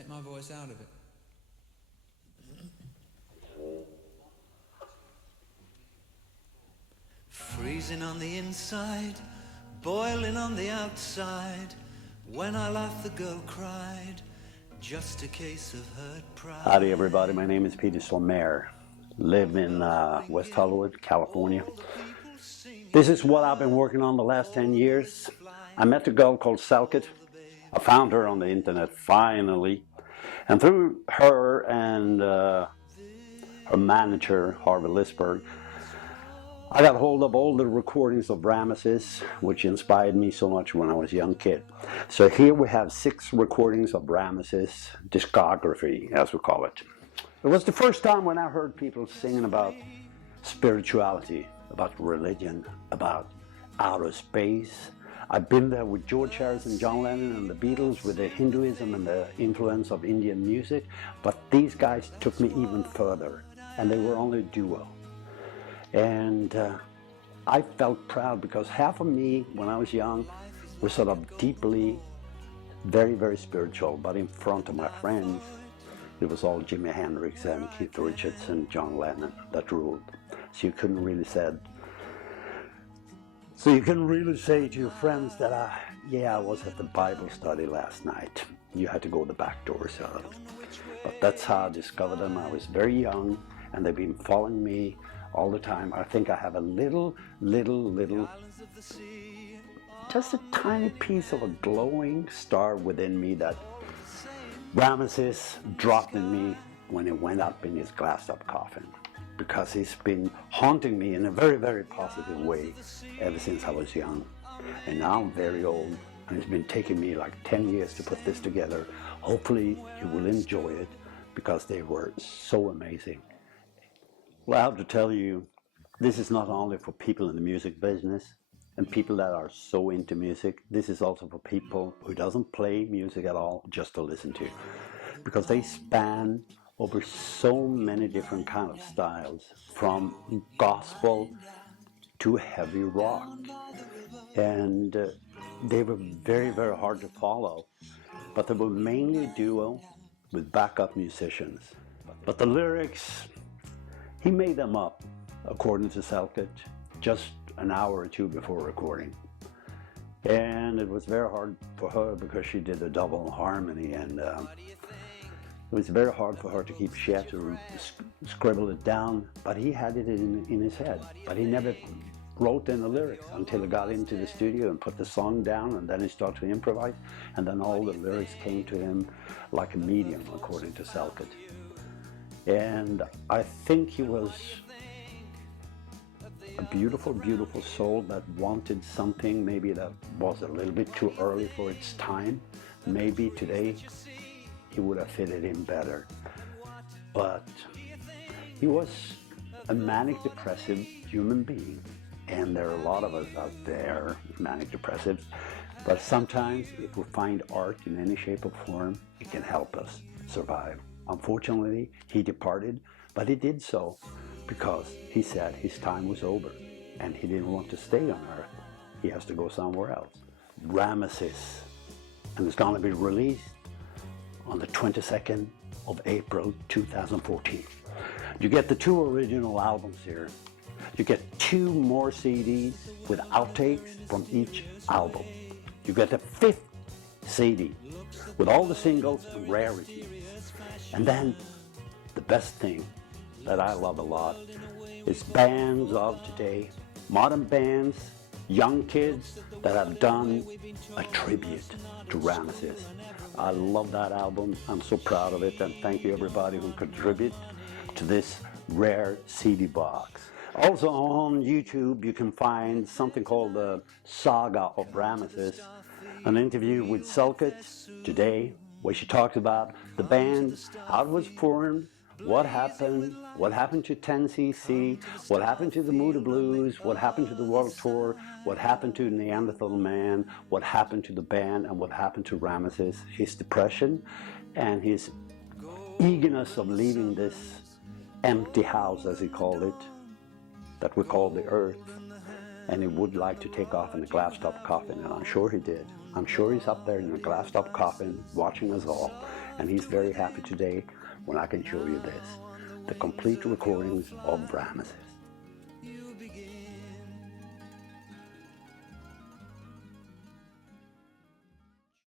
take my voice out of it. Freezing on the inside, boiling on the outside. When I laughed, the girl cried. Just a case of hurt pride. Howdy everybody, my name is Peter Solmer. Live in West Hollywood, California. This is what I've been working on the last 10 years. I met a girl called Selket. I found her on the internet finally. And through her and her manager, Harvey Lisberg, I got hold of all the recordings of Ramases, which inspired me so much when I was a young kid. So here we have 6 recordings of Ramases, discography as we call it. It was the first time when I heard people singing about spirituality, about religion, about outer space. I've been there with George Harrison, John Lennon and the Beatles with the Hinduism and the influence of Indian music, but these guys took me even further, and they were only a duo. And I felt proud because half of me, when I was young, was sort of deeply, very, very spiritual. But in front of my friends, it was all Jimi Hendrix and Keith Richards and John Lennon that ruled. So you couldn't really say to your friends that I was at the Bible study last night. You had to go the back door, so. But that's how I discovered them. I was very young, and they've been following me all the time. I think I have a little, just a tiny piece of a glowing star within me that Ramases dropped in me when he went up in his glassed-up coffin, because he's been haunting me in a very, very positive way ever since I was young. And now I'm very old, and it's been taking me like 10 years to put this together. Hopefully you will enjoy it, because they were so amazing. Well, I have to tell you, this is not only for people in the music business and people that are so into music. This is also for people who doesn't play music at all, just to listen to, because they span over so many different kind of styles, from gospel to heavy rock, and they were very, very hard to follow, but they were mainly a duo with backup musicians. But the lyrics, he made them up, according to Selket, just an hour or two before recording. And it was very hard for her because she did a double harmony, and it was very hard for her to keep. She had to scribble it down, but he had it in his head. But he never wrote in the lyrics until he got into the studio and put the song down, and then he started to improvise, and then all the lyrics came to him like a medium, according to Selket. And I think he was a beautiful, beautiful soul that wanted something maybe that was a little bit too early for its time. Maybe today he would have fitted in better. But he was a manic depressive human being. And there are a lot of us out there, manic depressives. But sometimes if we find art in any shape or form, it can help us survive. Unfortunately, he departed, but he did so because he said his time was over and he didn't want to stay on Earth. He has to go somewhere else. Ramases, and it's going to be released on the 22nd of April 2014. You get the 2 original albums here. You get 2 more CDs with outtakes from each album. You get a 5th CD with all the singles and rarities. And then the best thing that I love a lot is bands of today, modern bands, young kids that have done a tribute to Ramases. I love that album. I'm so proud of it, and thank you everybody who contributed to this rare CD box. Also on YouTube you can find something called the Saga of Ramases, an interview with Selket today, where she talks about the band, how it was formed, what happened to 10cc, what happened to the Moody Blues, what happened to the World Tour, what happened to Neanderthal Man, what happened to the band, and what happened to Ramases, his depression, and his eagerness of leaving this empty house, as he called it, that we call the Earth. And he would like to take off in a glass-top coffin, and I'm sure he did. I'm sure he's up there in a glass-top coffin watching us all. And he's very happy today when I can show you this, the complete recordings of Ramases. You begin